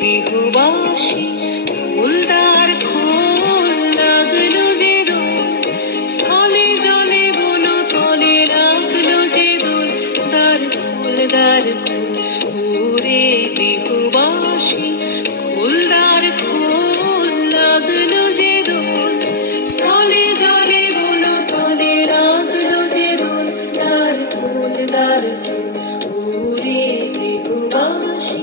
গৃহবাসী ফুলদার খোল লাগলো যে দোল, স্থলে জলে বন তলে লাগলো যে দোল, দ্বার খোল দ্বার খোল। ওরে গৃহবাসী ফুলদার খোল লাগলো যে দোল, স্থলে জলে বন তলে লাগলো যে দোল, দ্বার খোল দ্বার খোল। ওরে গৃহবাসী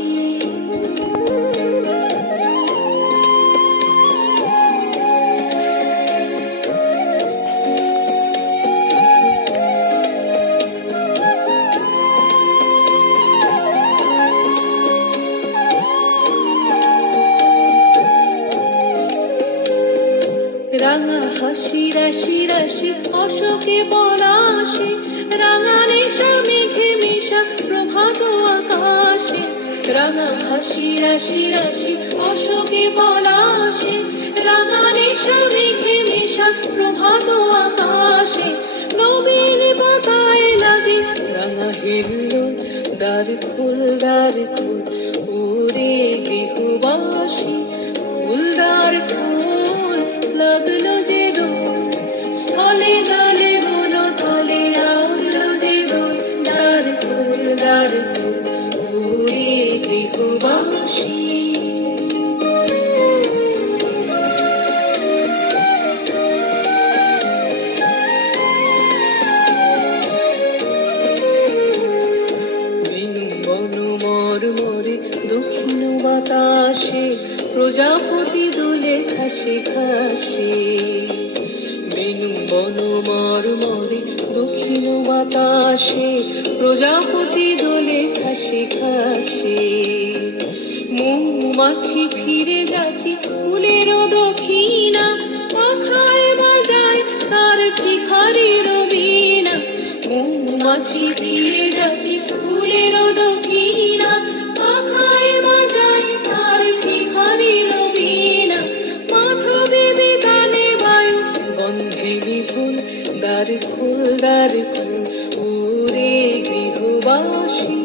রাঙা হাসি রাশি রাশি অশোকে পলাশে, রাঙা নেশা মেঘে মেশা প্রভাত আকাশে। রাঙা হাসি রাশি রাশি অশোকে পলাশে, রাঙা নেশা মেঘে মেশা প্রভাত আকাশে। নবীন পাতায় লাগে রাঙা হিল্লোল, দ্বার খোল দ্বার খোল। ওরে গৃহবাসী ফুলদার খোল লাগলো যে দোল, স্থলে জলে বন তলে লাগলো যে দোল, দ্বার খোল দ্বার খোল। ওরে গৃহবাসী মরমরে দক্ষিণ বাতাসে, প্রজাপতি দোলে ঘাসে ঘাসে। বেনু বন মরমরে দক্ষিণ বাতাসে, প্রজাপতি দোলে ঘাসে ঘাসে। মৌমাছি ফিরে যাচ্ছে ফুলের দক্ষিণা, পাখায় বাজায় তার ভিখারির বীণা। মৌমাছি ফিরে যাচ্ছে ফুলের দক্ষিণা, পাখায় বাজায় তার ভিখারির বীণা। মাধবী বিতানে বায়ু বন্ধে বিপুল, দ্বার খোল দ্বার খোল। ওরে গৃহবাসী